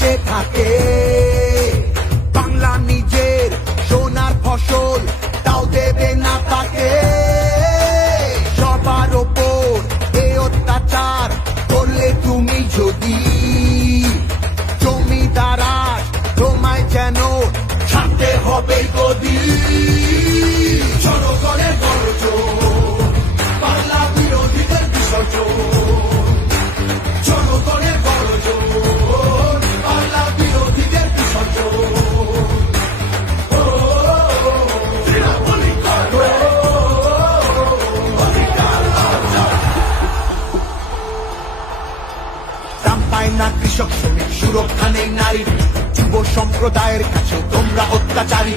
দেশে থাকে। বাংলা নিজের সোনার ফসল, তাও দেবে না তাকে। সবার ওপর এ অত্যাচার করলে তুমি যদি জমিদারা তোমায় যেন ছাড়তে হবে গদি। জনগণের গর্জন, বাংলা বিরোধীদের বিসর্জন। জনগণের গর্জন, বাংলা বিরোধীদের বিসর্জন। দাম পায় না কৃষক শ্রমিক, সুরক্ষা নেই নারীর। যুব সম্প্রদায়ের কাছে তোমরা অত্যাচারী।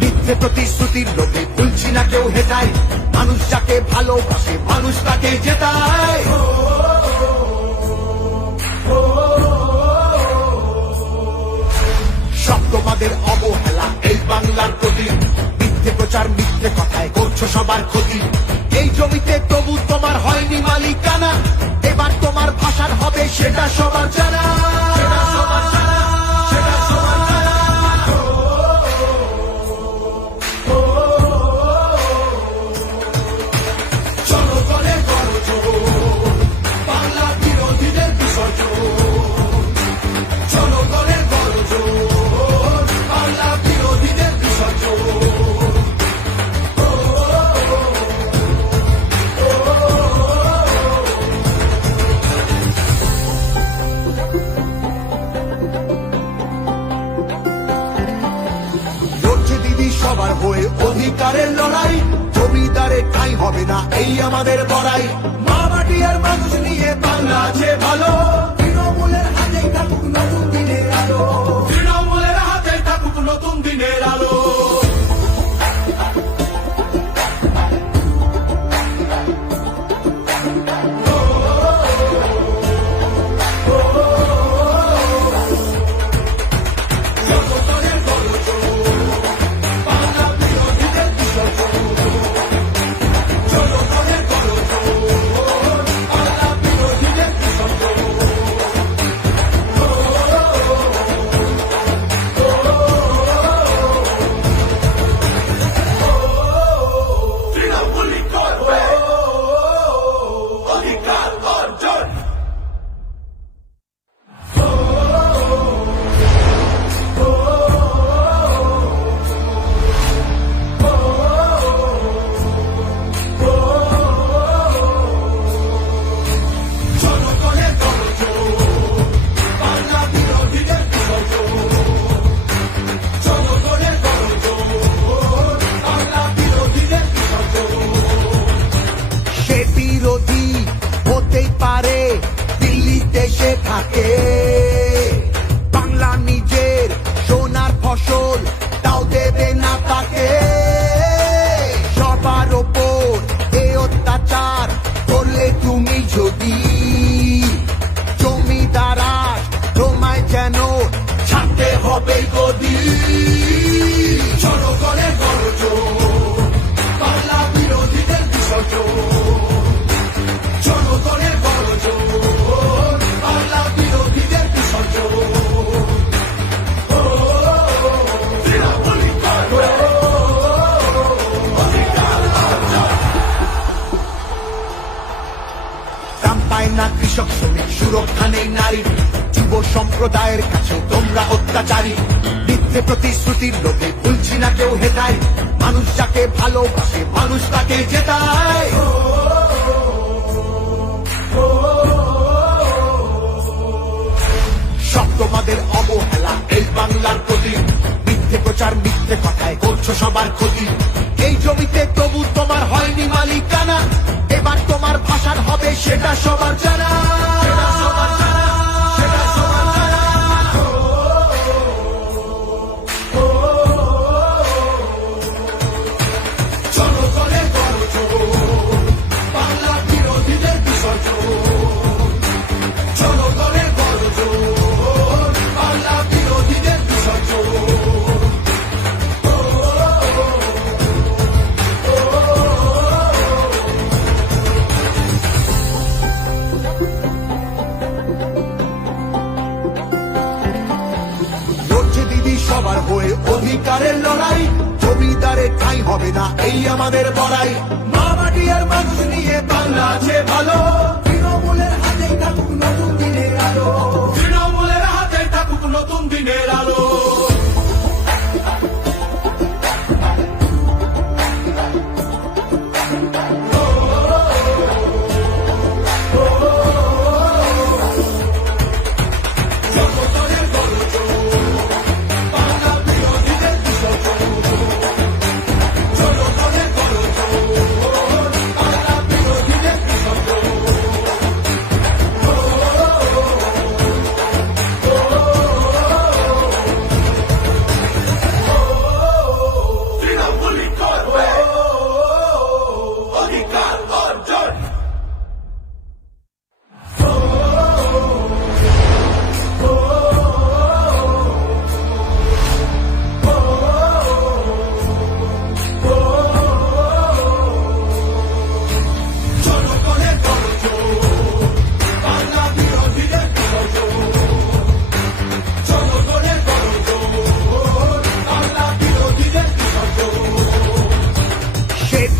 মিথ্যে প্রতিশ্রুতির লোভে ভুলছি না কেউ হেটায়। মানুষ যাকে ভালোবাসে মানুষ তাকে জেতায়। সব তোমাদের অবহেলা এই বাংলার প্রতি। মিথ্যে প্রচার মিথ্যে কথায় করছো সবার ক্ষতি। এই জমিতে তবু তোমার হয়নি মালিকানা। এবার তোমার ভাষার হবে সেটা সবার জানা। জনগণের গর্জন, বাংলা বিরোধীদের বিসর্জন। জনগণের গর্জন, বাংলা বিরোধীদের বিসর্জন। লড়ছে দিদি সবার হয়ে অধিকারের লড়াই। জমিদারের ঠাঁই হবে না এই আমাদের বড়াই। মা মাটি আর মানুষ নিয়ে বাংলা আছে ভালো। তৃণমূলের হাতেই থাকুক নতুন দিনের আলো। তৃণমূলের হাতেই থাকুক নতুন দিনের আলো। থাকে বাংলা নিজের সোনার ফসল, তাও দেবে না তাকে। সবার ওপর এ অত্যাচার করলে তুমি যদি জমিদারা তোমায় যেন ছাড়তে হবে গদি। জনগণের গর্জন, বাংলা বিরোধীদের বিসর্জন। জনগণের গর্জন, বাংলা বিরোধীদের বিসর্জন। দাম পায় না কৃষক শ্রমিক, সুরক্ষা নেই নারীর। যুব সম্প্রদায়ের কাছে তোমরা অত্যাচারী। মিথ্যে প্রতিশ্রুতির লোভে ভুলছি না কেউ হেটায়। মানুষ যাকে ভালোবাসে মানুষ তাকে জেতায়। সব তোমাদের অবহেলা এই বাংলার প্রতি। মিথ্যে প্রচার মিথ্যে কথায় করছো সবার ক্ষতি। এই জমিতে তবু তোমার হয়নি মালিকানা। এবার তোমার ভাষার হবে সেটা সবার জানা। জনগণের গর্জন, বাংলা বিরোধীদের বিসর্জন। জনগণের গর্জন, বাংলা বিরোধীদের বিসর্জন। সবার হয়ে অধিকারের লড়াই, জমিদারে ঠাঁই হবে না এই আমাদের বড়াই। মা মাটি আর মানুষ নিয়ে বাংলা আছে ভালো, তৃণমূলের হাতেই থাকুক নতুন দিনের আলো, তৃণমূলের হাতেই থাকুক নতুন দিনের আলো।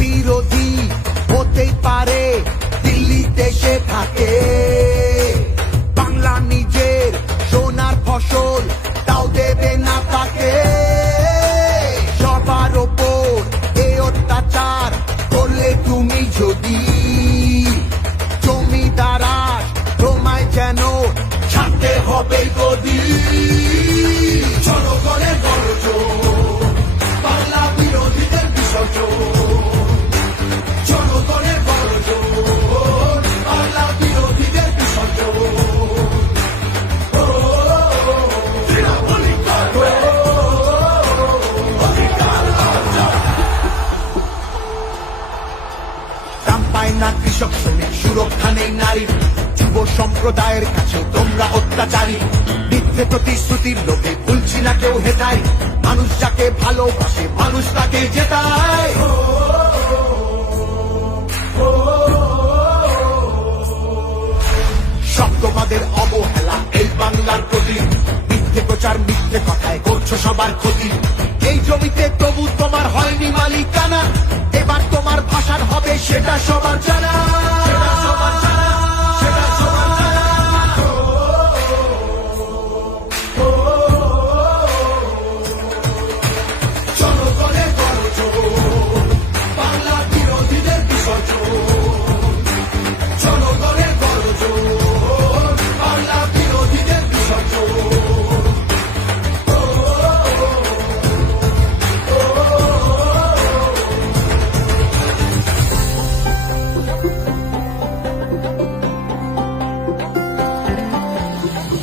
বিরোধী হতেই পারে দিল্লিতে সে থাকে, বাংলা নিজের সোনার ফসল তাও দেবে না তাকে। সবার ওপর এ অত্যাচার করলে তুমি যদি জমিদারা তোমায় যেন ছাড়তে হবে গদি। জনগণের গর্জন, বাংলা বিরোধীদের বিসর্জন, জনগণের গর্জন, বাংলা বিরোধীদের বিসর্জন। দাম পায় না কৃষক শ্রমিক, সুরক্ষা নেই নারীর, যুব সম্প্রদায়ের কাছে তোমরা অত্যাচারী। মিথ্যে প্রতিশ্রুতির লোভে ভুলছি না কেউ হেতায়, মানুষ যাকে ভালোবাসে মানুষ তাকে জেতায়। তোমাদের অবহেলা এই বাংলার প্রতি, মিথ্যে প্রচার মিথ্যে কথায় করছো সবার ক্ষতি। এই জমিতে তবু তোমার হয়নি মালিকানা, এবার তোমার ভাষার হবে সেটা সবার জানা, সেটা সবার জানা, সেটা সবার জানা। জনগণের গর্জন, বাংলা বিরোধীদের বিসর্জন, জনগণের গর্জন, বাংলা বিরোধীদের বিসর্জন।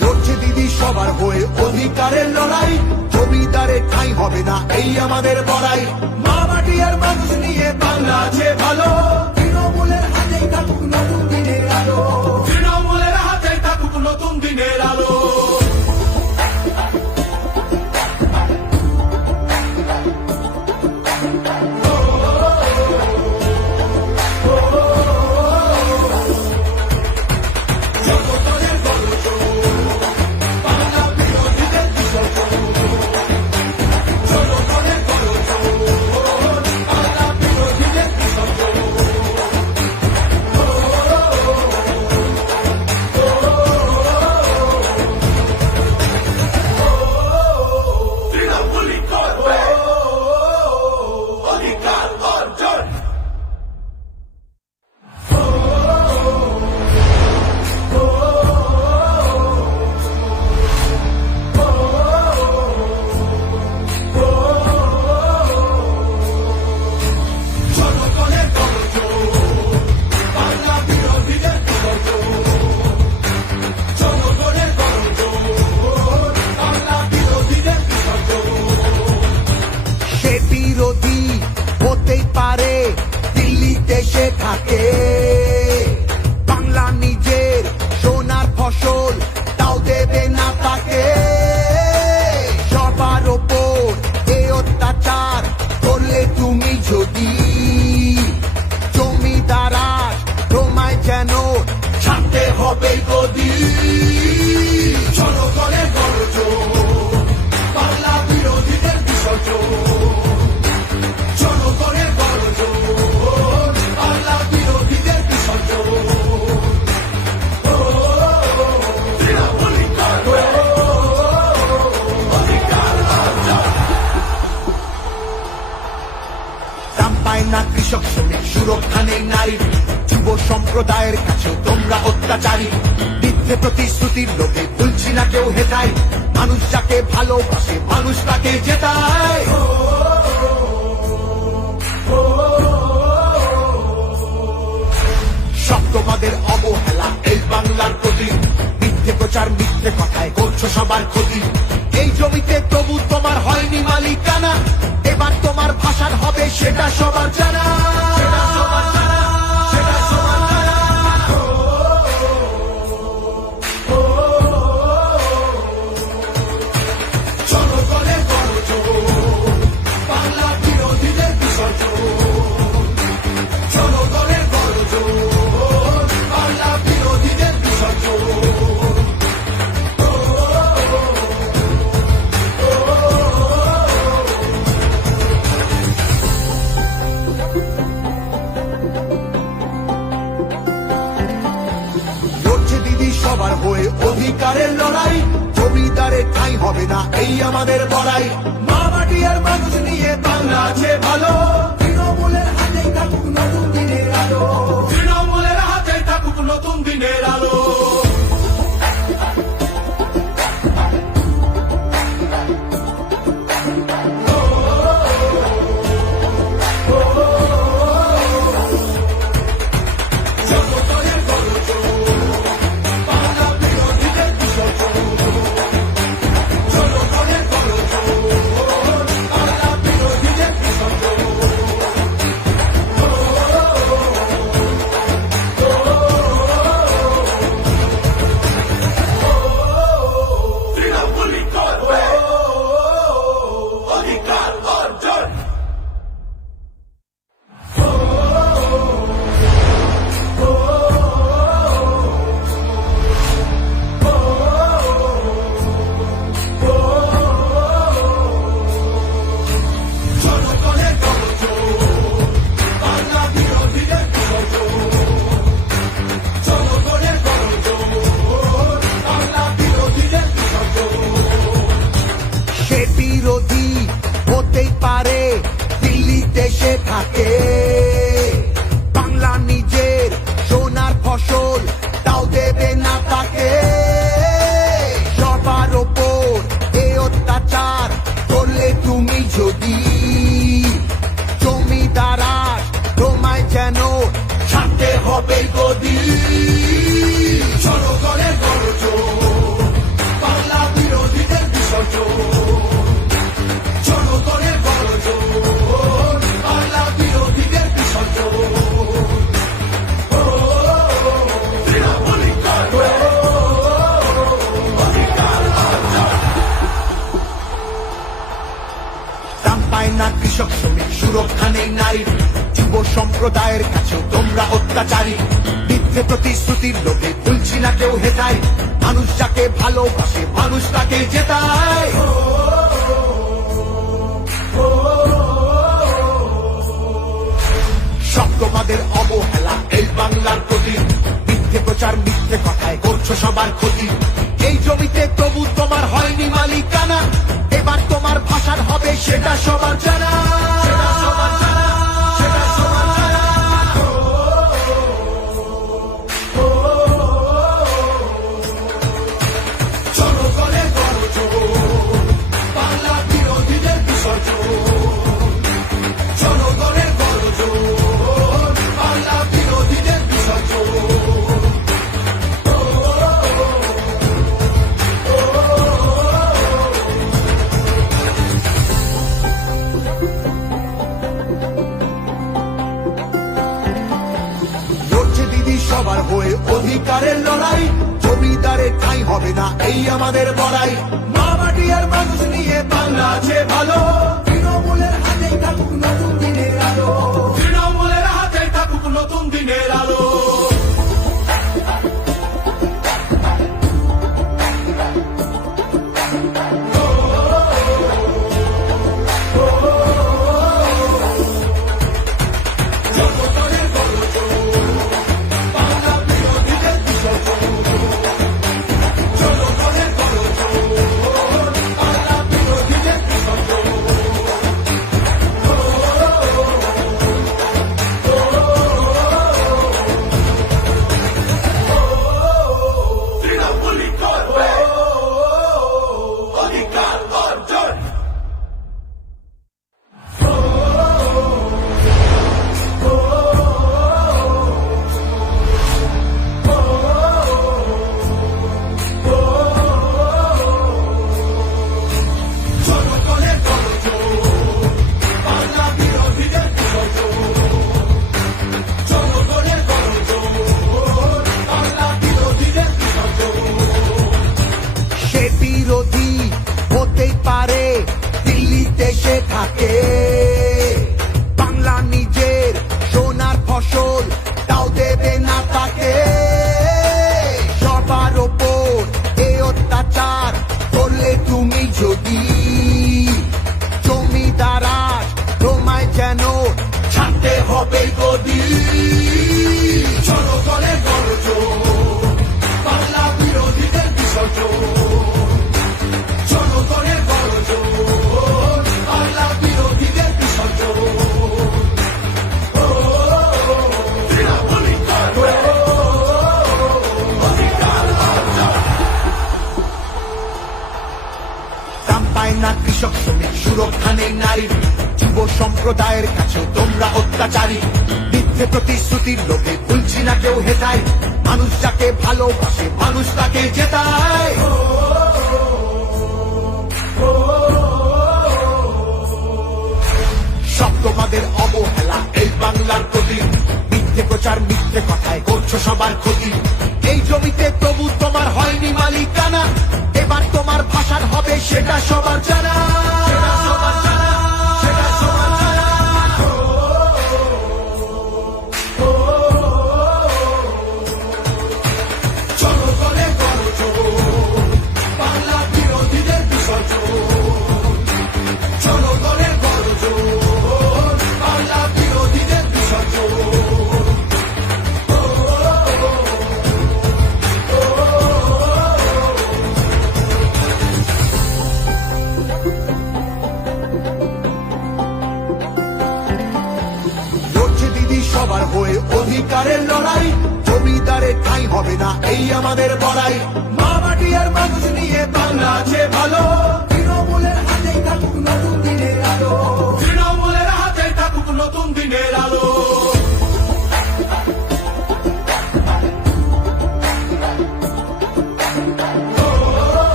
লড়ছে দিদি সবার হয়ে অধিকারের লড়াই, জমিদারে ঠাঁই হবে না এই আমাদের বড়াই। মা মাটি আর মানুষ নিয়ে বাংলা আছে ভালো, তৃণমূলের হাতেই থাকুক নতুন দিনের আলো, তৃণমূলের হাতেই থাকুক নতুন দিনের আলো। নেই নারী, যুব সম্প্রদায়ের কাছেও তোমরা অত্যাচারী। মিথ্যে প্রতিশ্রুতির লোকে ভুলছি না কেউ হেটাই, মানুষ যাকে ভালোবাসে মানুষ তাকে জেতায়। সব তোমাদের অবহেলা এই বাংলার প্রতি, মিথ্যে প্রচার মিথ্যে কথায় করছো সবার ক্ষতি। এই জমিতে তবু তোমার হয়নি মালিকানা, এবার তোমার ভাষার হবে সেটা সবার জানা। জনগণের গণজোর, বাংলা বিরোধীদের বিসর্জন। জনগণের গণজোর, বাংলা বিরোধীদের বিসর্জন। লড়ছে দিদি সবার হয়ে অধিকারের লড়াই, জমিদারের ঠাঁই হবে না এই আমাদের বড়াই। মা মাটি আর মানুষ নিয়ে বাংলা আছে ভালো, তৃণমূলের হাতেই থাকুক নতুন দিনের আলো। তৃণমূলের হাতেই থাকুক নতুন দিনের আলো। জনগণের গণজোর, বাংলা বিরোধীদের বিসর্জন। জনগণের গণজোর, বাংলা বিরোধীদের বিসর্জন। তৃণমূলী করবে অধিকার অর্জন। জনগণের গণজোর, বাংলা বিরোধীদের বিসর্জন। জনগণের গণজোর, বাংলা বিরোধীদের বিসর্জন। সে বিরোধী হতেই পারে দিল্লি দেশে থাকে, বাংলা নিজের সোনার ফসল তাও দেবে না তাকে। সবার ওপর এ অত্যাচার করলে তুমি যদি, জমিদারা তোমায় যেন ছাড়তে হবে গদি। জনগণের গণজোর, বাংলা বিরোধীদের বিসর্জন। জনগণের গণজোর, বাংলা বিরোধীদের বিসর্জন। তৃণমূলী করবে অধিকার অর্জন। দাম পায় না কৃষক শ্রমিক, সুরক্ষা নেই নারী, যুব সম্প্রদায়ের কাছেও তোমরা অত্যাচারী। মিথ্যে প্রতিশ্রুতির লোকে ভুলছি না কেউ হেটাই, মানুষ যাকে ভালোবাসে মানুষ তাকে জেতায়। সব তোমাদের অবহেলা এই বাংলার প্রতি, মিথ্যে প্রচার মিথ্যে কথায় করছো সবার ক্ষতি। এই জমিতে তবু তোমার হয়নি মালিকানা, এবার তোমার ভাষার হবে সেটা সবার জানা। জনগণের গণজোর, বাংলা বিরোধীদের বিসর্জন। জনগণের গণজোর, বাংলা বিরোধীদের বিসর্জন। লড়ছে দিদি সবার হয়ে অধিকারের লড়াই, জমিদারের ঠাঁই হবে না এই আমাদের বড়াই। মা মাটি আর মানুষ নিয়ে বাংলা আছে ভালো, তৃণমূলের হাতেই থাকুক নতুন দিনের আলো। তৃণমূলের হাতেই থাকুক নতুন দিনের আলো। জনগণের গণজোর, বাংলা বিরোধীদের বিসর্জন। জনগণের গণজোর, যদি জমিদার আজ তোমায় যেন ছাড়তে হবে গদি। জনগণের গর্জন, বাংলা বিরোধীদের বিসর্জন। জনগণের গর্জন, বাংলা বিরোধীদের বিসর্জন। দাম পায় না কৃষক শ্রমিক, সুরক্ষা নেই নারীর, যুব সম্প্রদায়ের কাছেও তোমরা অত্যাচারী। মিথ্যে প্রতিশ্রুতির লোভে ভুলছি না কেউ হেতায়, মানুষ যাকে ভালোবাসে মানুষ তাকে জেতায়। সব তোমাদের অবহেলা এই বাংলার প্রতি, মিথ্যে প্রচার মিথ্যে কথায় করছো সবার ক্ষতি। এই জমিতে তবু তোমার হয়নি মালিকানা, এবার তোমার ভাষার হবে সেটা সবার জানা। জনগণের গর্জন, বাংলা বিরোধীদের বিসর্জন। জনগণের গর্জন, বাংলা বিরোধীদের বিসর্জন। লড়ছে দিদি সবার হয়ে অধিকারের লড়াই, জমিদারের ঠাঁই হবে না এই আমাদের বড়াই। মা মাটি আর মানুষ নিয়ে বাংলা আছে ভালো, তৃণমূলের হাতেই থাকুক নতুন দিনের আলো। তৃণমূলের হাতেই থাকুক নতুন দিনের আলো।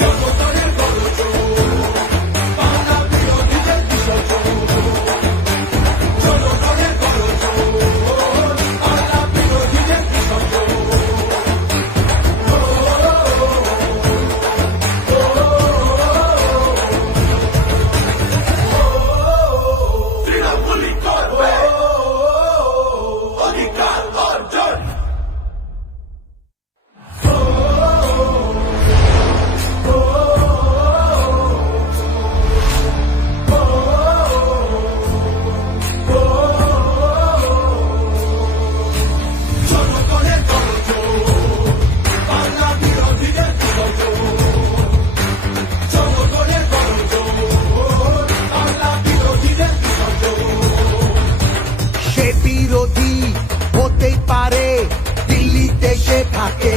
জনগণের গর্জন, বাংলা বিরোধীদের বিসর্জন। জনগণের গর্জন, বাংলা বিরোধীদের বিসর্জন। তৃণমূলই করবে অধিকার অর্জন। জনগণের গর্জন, বাংলা বিরোধীদের বিসর্জন। জনগণের গর্জন, বাংলা বিরোধীদের বিসর্জন। সে বিরোধী হতেই পারে দিল্লিতে সে থাকে,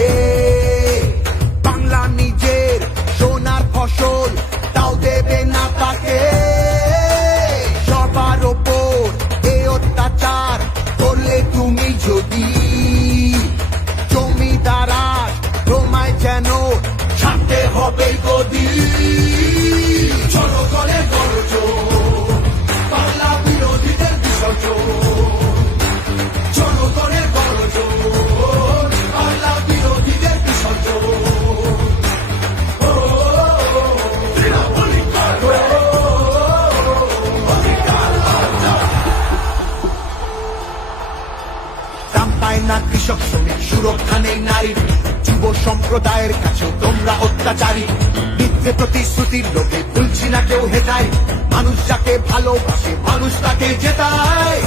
বাংলা নিজের সোনার ফসল তাও দেবে না তাকে। সবার ওপর এ অত্যাচার করলে তুমি যদি, জমিদার আজ তোমায় যেন ছাড়তে হবে গদি। জনগণের গর্জন, বাংলা বিরোধীদের বিসর্জন। জনগণের গর্জন, বাংলা বিরোধীদের বিসর্জন। তৃণমূলই করবে অধিকার অর্জন। দাম পায় না কৃষক শ্রমিক, সুরক্ষা নেই নারীর, যুব সম্প্রদায়ের কাছেও তোমরা অত্যাচারী। মিথ্যে প্রতিশ্রুতির লোভে ভুলছি না কেউ হেতায়, মানুষ যাকে ভালোবাসে মানুষ তাকে জেতায়।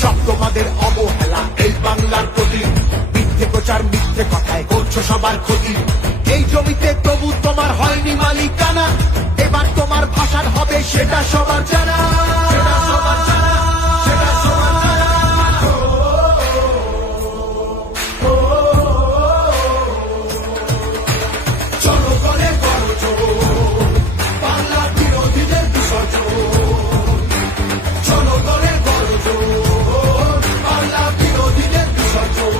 সব তোমাদের অবহেলা এই বাংলার প্রতি, মিথ্যে প্রচার মিথ্যে কথায় করছো সবার ক্ষতি। এই জমিতে তবু তোমার হয়নি মালিকানা, এবার তোমার ভাষার হবে সেটা সবার জানা। সেটা সবার জানা, সেটা সবার জানা। জনগণের গর্জন, বাংলা বিরোধীদের বিসর্জন। জনগণের গর্জন, বাংলা বিরোধীদের বিসর্জন।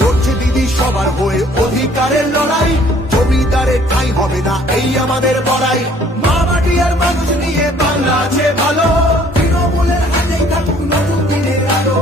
লড়ছে দিদি সবার হয়ে অধিকারের লড়াই, জমিদারের ঠাঁই হবে না এই আমাদের বড়াই। মা মাটি আর মানুষ নিয়ে বাংলা আছে ভালো, তৃণমূলের হাতেই থাকুক নতুন দিনের আলো।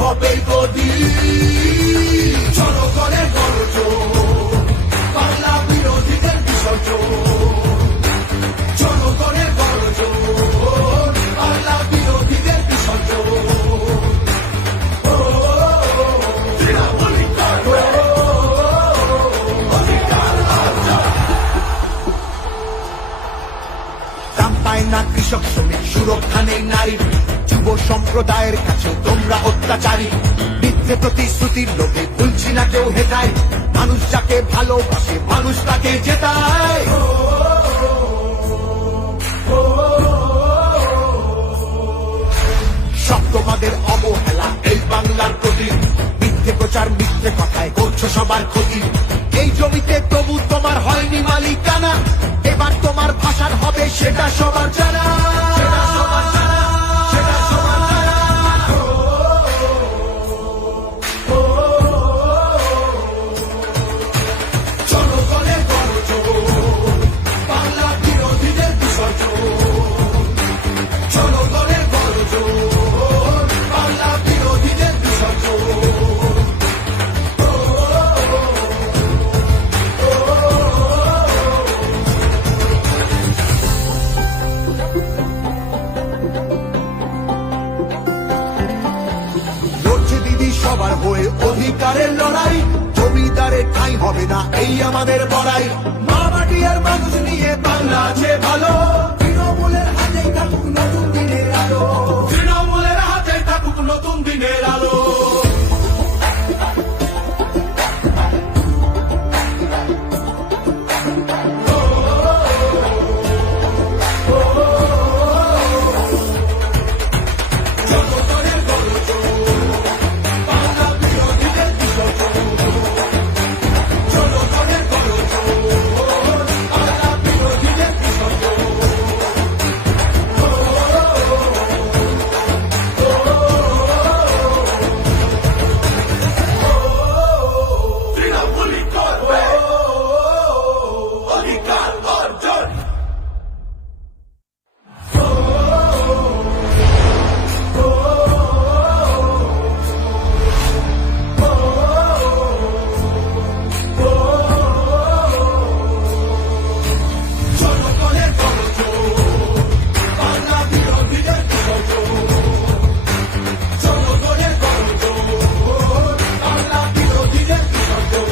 হবে গদি। জনগণের গর্জন, বাংলা বিরোধীদের বিসর্জন। জনগণের গর্জন, বাংলা বিরোধীদের বিসর্জন। দাম পায় না কৃষক শ্রমিক, সুরক্ষা নেই নারীর, যুব সম্প্রদায়ের কাছে তোমরা অত্যাচারী। মিথ্যে প্রতিশ্রুতির লোভে ভুলছি না কেউ হেটায়, মানুষ যাকে ভালোবাসে মানুষ তাকে জেতায়। সব তোমাদের অবহেলা এই বাংলার প্রতি, মিথ্যে প্রচার মিথ্যে কথায় করছো সবার ক্ষতি। এই জমিতে তবু তোমার হয়নি মালিকানা, এবার তোমার ভাষার হবে সেটা সবার জানা। জনগণের গর্জন, বাংলা বিরোধীদের বিসর্জন। জনগণের গর্জন, বাংলা বিরোধীদের বিসর্জন। লড়ছে দিদি সবার হয়ে অধিকারের লড়াই, জমিদারের ঠাঁই হবে না এই আমাদের বড়াই। মা মাটি আর মানুষ নিয়ে বাংলা আছে ভালো, তৃণমূলের হাতেই থাকুক নতুন দিনের আলো। তৃণমূলের হাতেই থাকুক নতুন দিনের আলো। জনগণের গর্জন, বাংলা বিরোধীদের বিসর্জন। জনগণের গর্জন, বাংলা বিরোধীদের বিসর্জন। তৃণমূলই করবে অধিকার অর্জন। জনগণের গর্জন, বাংলা বিরোধীদের বিসর্জন। জনগণের গর্জন, বাংলা বিরোধীদের বিসর্জন।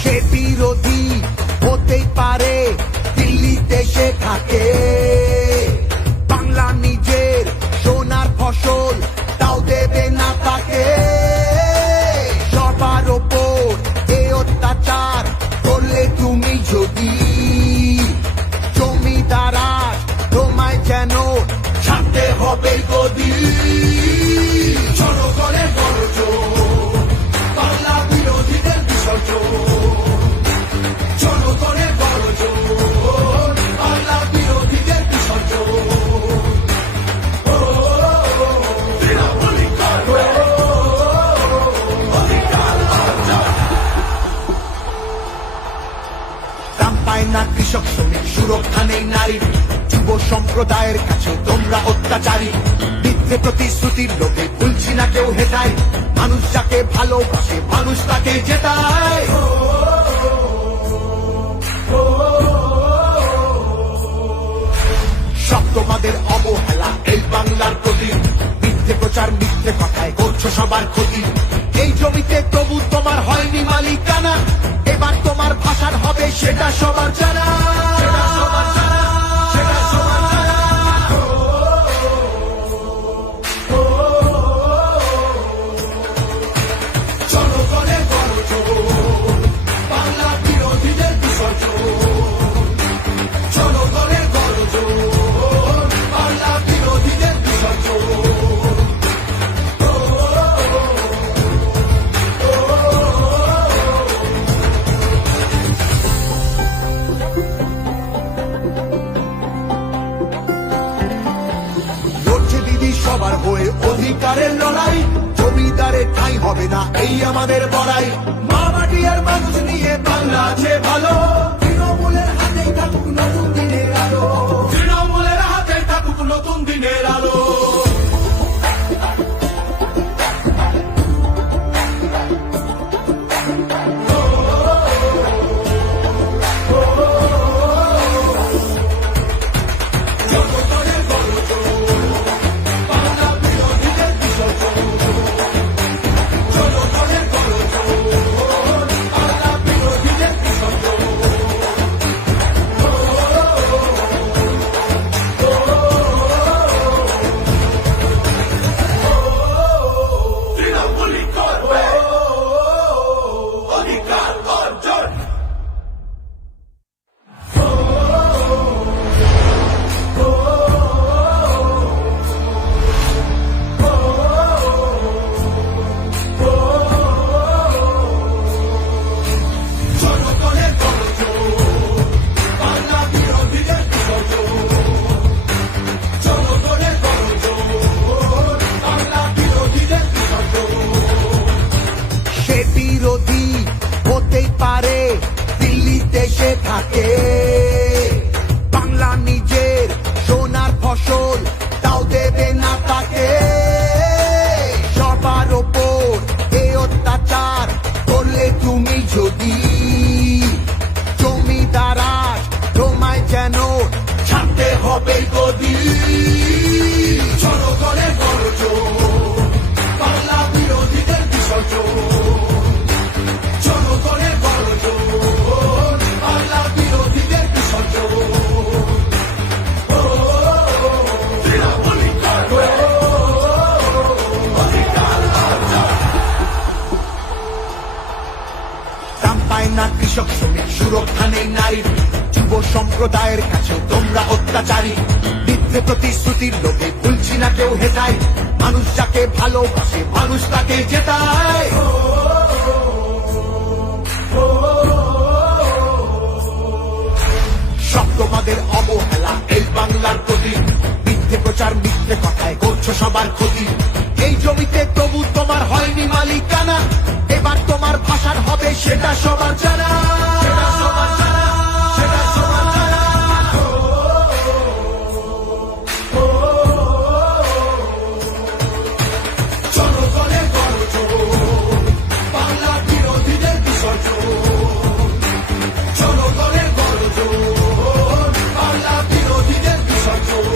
সে বিরোধী হতেই পারে, দিল্লিতে সে থাকে, বাংলা নিজের সোনার ফসল তাও দেবে না তাকে। সবার ওপর এ অত্যাচার করলে তুমি যদি, জমিদারা তোমায় যেন ছাড়তে হবে গদি। জনগণের গর্জন, বাংলা বিরোধীদের বিসর্জন। জনগণের গর্জন, বাংলা বিরোধীদের বিসর্জন। তৃণমূলই করবে অধিকার অর্জন। দাম পায় না কৃষক শ্রমিক, সুরক্ষা নেই নারীর, যুব সম্প্রদায়ের কাছে তোমরা অত্যাচারী। মিথ্যে প্রতিশ্রুতির লোভে ভুলছি না কেউ হেটায়, মানুষ যাকে ভালোবাসে মানুষ তাকে জেতায়। সব তোমাদের অবহেলা এই বাংলার প্রতি, মিথ্যে প্রচার মিথ্যে কথায় করছো সবার ক্ষতি। এই জমিতে তবু তোমার হয়নি মালিকানা, এবার তোমার ভাষার হবে সেটা সবার জানা। জনগণের গর্জন, বাংলা বিরোধীদের বিসর্জন। জনগণের গর্জন, বাংলা বিরোধীদের বিসর্জন। লড়ছে দিদি সবার হয়ে অধিকারের লড়াই, জমিদারের ঠাঁই হবে না এই আমাদের বড়াই। মা মাটি আর মানুষ নিয়ে বাংলা আছে ভালো, তৃণমূলের হাতেই থাকুক নতুন দিনের আলো। তৃণমূলের হাতেই থাকুক নতুন দিনের আলো। কৃষক শ্রমিক সুরক্ষা নেই নারীর, যুব সম্প্রদায়ের কাছে তোমরা অত্যাচারী। মিথ্যে প্রতিশ্রুতির লোভে ভুলছি না কেউ হেটায়, মানুষ যাকে ভালোবাসে মানুষ তাকে জেতায়। সব তোমাদের অবহেলা এই বাংলার প্রতি, মিথ্যে প্রচার মিথ্যে কথায় করছো সবার ক্ষতি। এই জমিতে তবু তোমার হয়নি মালিকানা, এবার তোমার ভাষার হবে সেটা সবার জানা। জনগণের গর্জন, বাংলা বিরোধীদের বিসর্জন। জনগণের গর্জন, বাংলা বিরোধীদের বিসর্জন।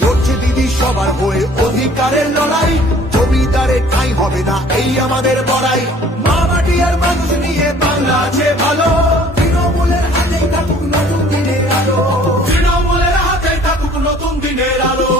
লড়ছে দিদি সবার হয়ে অধিকারের লড়াই, জমিদারের ঠাঁই হবে না এই আমাদের বড়াই। মা মাটি আর মানুষ নিয়ে বাংলা আছে ভালো, তৃণমূলের হাতেই থাকুক নতুন দিনের আলো। তৃণমূলের হাতেই থাকুক নতুন দিনের আলো।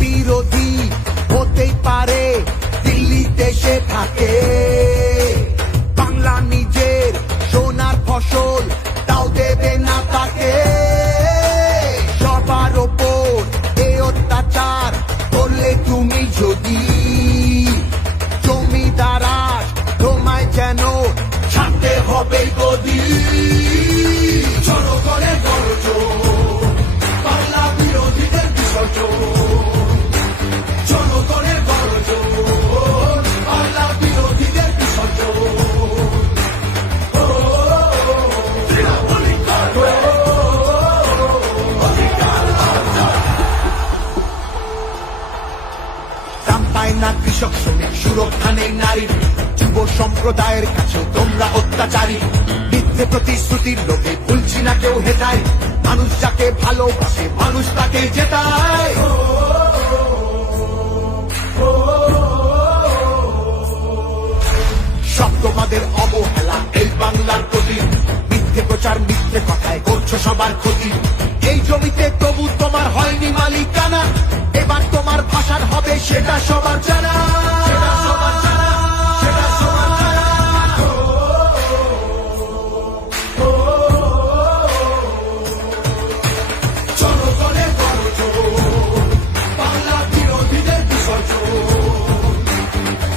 বিরোধী হতেই পারে দিল্লিতে সে থাকে, বাংলা নিজের সোনার ফসল তাও দেবে না তাকে। সবার ওপর এ অত্যাচার করলে তুমি যদি, জমিদারা তোমায় যেন ছাড়তে হবে গদি। জনগণের গর্জন, বাংলা বিরোধীদের বিসর্জন। জনগণের গর্জন, বাংলা বিরোধীদের বিসর্জন। দাম পায় না কৃষক শ্রমিক সুরক্ষা নেই নারীর, যুব সম্প্রদায়ের কাছে তোমরা অত্যাচারী। মিথ্যে প্রতিশ্রুতির লোভে ভুলছি না কেউ হেটায়, মানুষ যাকে ভালোবাসে মানুষ তাকে জেতায়। সব তোমাদের অবহেলা এই বাংলার প্রতি, মিথ্যে প্রচার মিথ্যে কথায় করছো সবার ক্ষতি। এই জমিতে তবু তোমার হয়নি মালিকানা, এবার তোমার ভাষার হবে সেটা সবার জানা। জনগণের গর্জন, বাংলা বিরোধীদের বিসর্জন।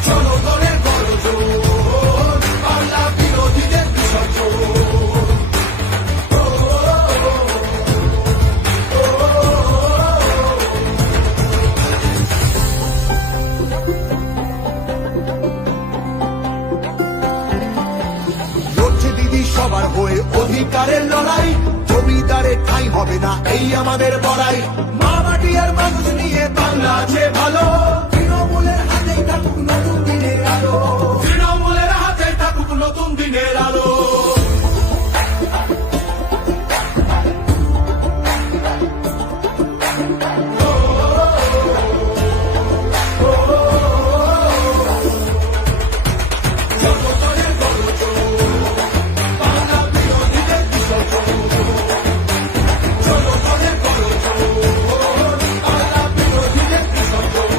জনগণের গর্জন, বাংলা বিরোধীদের বিসর্জন। লড়ছে দিদি সবার হয়ে অধিকারের লড়াই, জমিদারের ঠাঁই হবে না এই আমাদের বড়াই। মা মাটি আর মানুষ নিয়ে বাংলা আছে ভালো, তৃণমূলের হাতেই থাকুক নতুন দিনের আলো। তৃণমূলের হাতেই থাকুক নতুন দিনের আলো। জনগণের গর্জন, বাংলা বিরোধীদের বিসর্জন। জনগণের গর্জন, বাংলা বিরোধীদের বিসর্জন।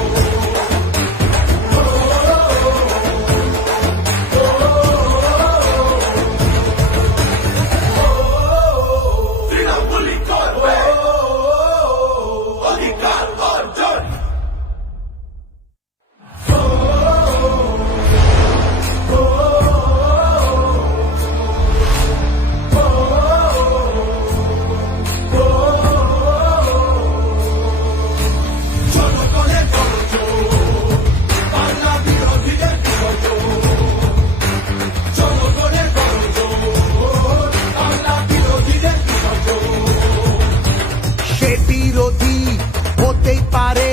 হতেই পারে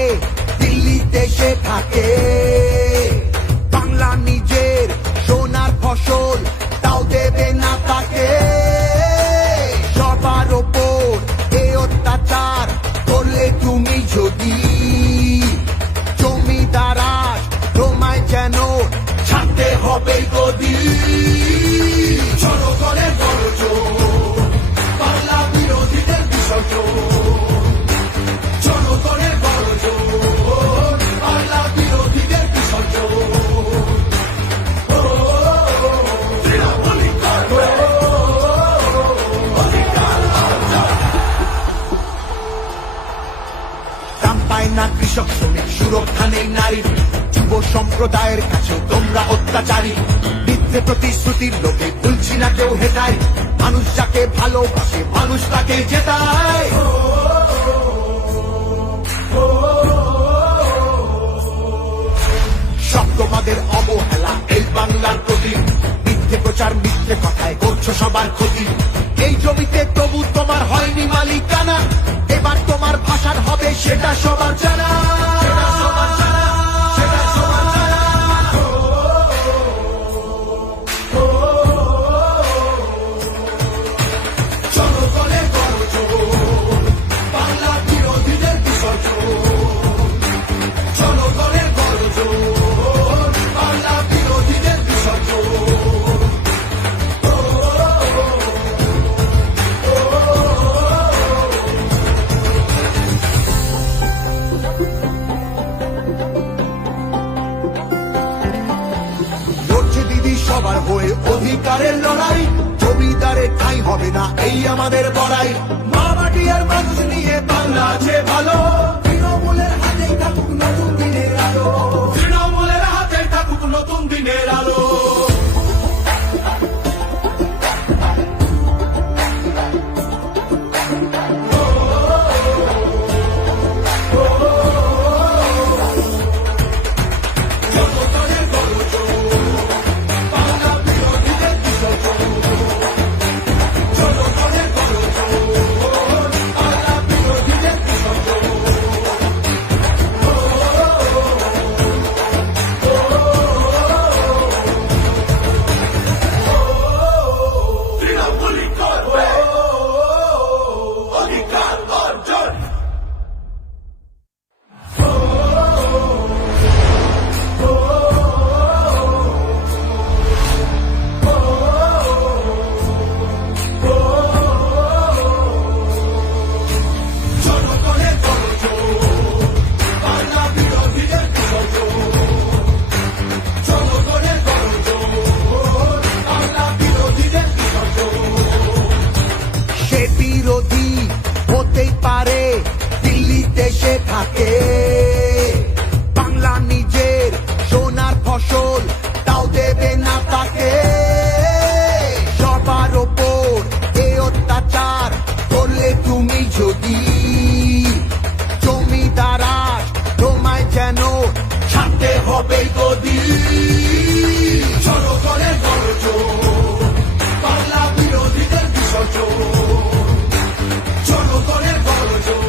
দিল্লিতে সে থাকে, বাংলা নিজের সোনার ফসল তাও দেবে না তাকে। সবার ওপর এ অত্যাচার করলে তুমি যদি জমিদারাজ তোমায় যেন ছাড়তে হবে গদি। জনগণের গর্জন, বাংলা বিরোধীদের বিসর্জন। জনগণের গর্জন, বাংলা বিরোধীদের বিসর্জন। দাম পায় না কৃষক শ্রমিক, সুরক্ষা নেই নারীর, যুব সম্প্রদায়ের কাছেও তোমরা অত্যাচারী। মিথ্যে প্রতিশ্রুতির লোকে ভুলছি না কেউ হেটায়, মানুষ যাকে ভালোবাসে মানুষ তাকে জেতায়। সব তোমাদের অবহেলা এই বাংলার প্রতি, মিথ্যে প্রচার মিথ্যে কথায় করছো সবার ক্ষতি। এই জমিতে তবু তোমার হয়নি মালিকানা, এবার তোমার ভাষার হবে সেটা সবার জানা। জনগণের গর্জন, বাংলা বিরোধীদের বিসর্জন। জনগণের গর্জন, বাংলা বিরোধীদের বিসর্জন। লড়ছে দিদি সবার হয়ে অধিকারের লড়াই, জমিদারের ঠাঁই হবে না এই আমাদের বড়াই। মা মাটি আর মানুষ নিয়ে বাংলা আছে ভালো, তৃণমূলের হাতেই থাকুক নতুন দিনের আলো। তৃণমূলের হাতে থাকুক নতুন দিনের আলো। জনগণের গর্জন, বাংলা বিরোধীদের বিসর্জন। জনগণের গর্জন, বাংলা বিরোধীদের বিসর্জন। তৃণমূলী করবে অধিকার অর্জন। জনগণের গর্জন, বাংলা বিরোধীদের বিসর্জন। জনগণের গর্জন, বাংলা বিরোধীদের বিসর্জন। সে বিরোধী হতেই পারে দিল্লিতে সে থাকে, বাংলা নিজের সোনার ফসল তাও দেবে না তাকে। সবার ওপর এ অত্যাচার করলে তুমি যদি জমিদারাজ তোমায় যেন ছাড়তে হবে গদি। জনগণের গর্জন, বাংলা বিরোধীদের বিসর্জন। জনগণের গর্জন,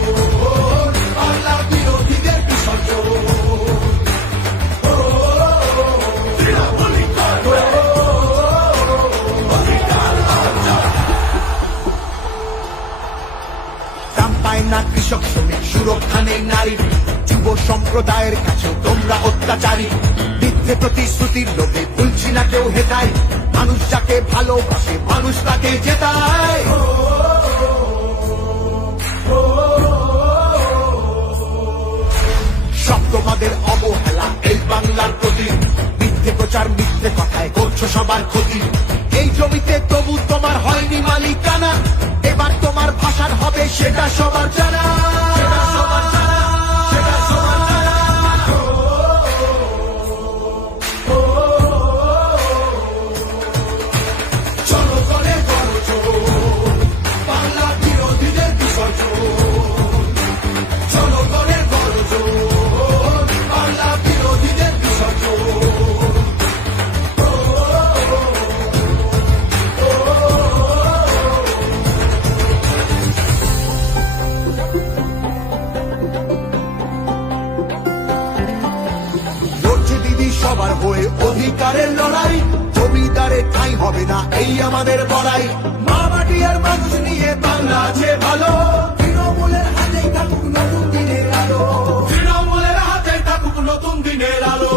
বাংলা বিরোধীদের বিসর্জন। তৃণমূলী করবে অধিকার অর্জন। দাম পায় না কৃষক শ্রমিক, সুরক্ষা নেই নারীর, যুব সম্প্রদায়ের কাছেও তোমরা অত্যাচারী। মিথ্যে প্রতিশ্রুতির লোকে ভুলছি না কেউ হেটায়, মানুষ যাকে ভালোবাসে মানুষ তাকে জেতায়। সব তোমাদের অবহেলা এই বাংলার প্রতি, মিথ্যে প্রচার মিথ্যে কথায় করছো সবার ক্ষতি। এই জমিতে তবু তোমার হয়নি মালিকানা, এবার তোমার ভাষার হবে সেটা সবার জানা। জনগণের গর্জন, বাংলা বিরোধীদের বিসর্জন। জনগণের গর্জন, বাংলা বিরোধীদের বিসর্জন। সবার হয়ে অধিকারের লড়াই, জমিদারে ঠাঁই হবে না এই আমাদের বড়াই। মা মাটি আর মানুষ নিয়ে বাংলা আছে ভালো, তৃণমূলের হাতেই থাকুক নতুন দিনের আলো, তৃণমূলের হাতেই থাকুক নতুন দিনের আলো।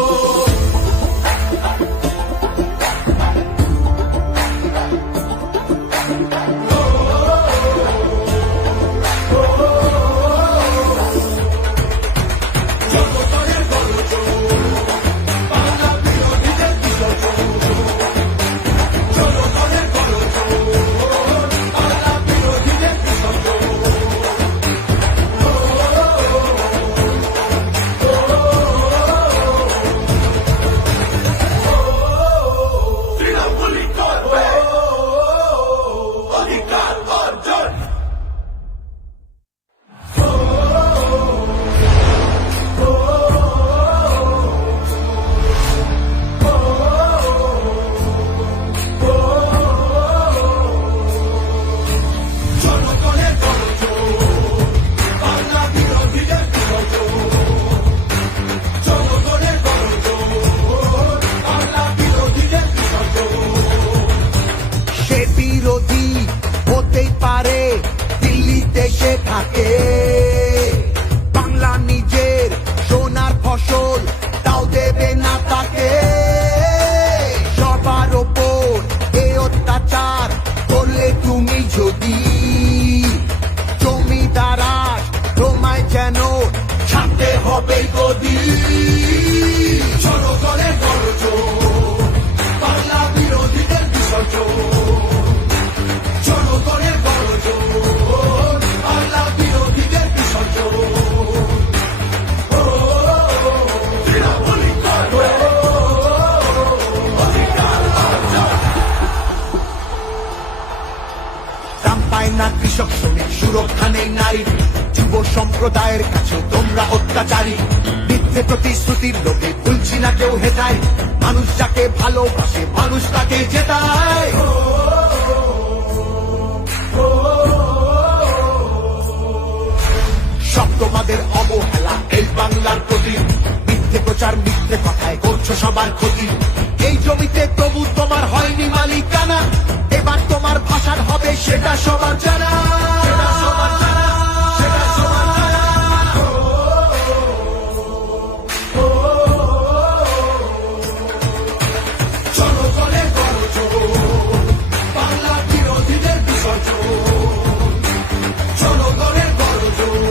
বিরোধী হতেই পারে দিল্লিতে সে থাকে, বাংলা নিজের সোনার ফসল তাও দেবে না তাকে। সবার ওপর এ অত্যাচার করলে তুমি যদি, জমিদারা তোমায় যেন ছাড়তে হবে গদি। জনগণের গর্জন, বাংলা বিরোধীদের বিসর্জন, জনগণের গর্জন, বাংলা বিরোধীদের বিসর্জন। দাম পায় না কৃষক শ্রমিক, সুরক্ষা নেই নারীর, যুব সম্প্রদায়ের কাছে তোমরা অত্যাচারী। মিথ্যে প্রতিশ্রুতির লোকে ভুলছি না কেউ হেটায়, মানুষ যাকে ভালোবাসে মানুষ তাকে জেতায়। সব তোমাদের অবহেলা এই বাংলার প্রতি, মিথ্যে প্রচার মিথ্যে কথায় করছো সবার ক্ষতি। এই জমিতে তবু তোমার হয়নি মালিকানা, এবার তোমার ভাষার হবে সেটা সবার জানা, সেটা সবার জানা, সেটা সবার জানা। জনগণের গর্জন, বাংলা বিরোধীদের বিসর্জন, জনগণের গর্জন,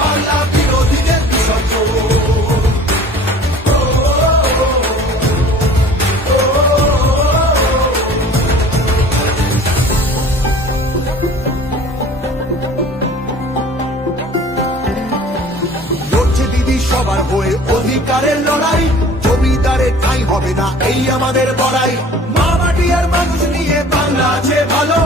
বাংলা বিরোধীদের বিসর্জন। লড়ছে দিদি সবার হয়ে অধিকারের লড়াই, জমিদারে ঠাঁই হবে না এই আমাদের বড়াই। মা মাটি আর মানুষ নিয়ে বাংলা আছে ভালো,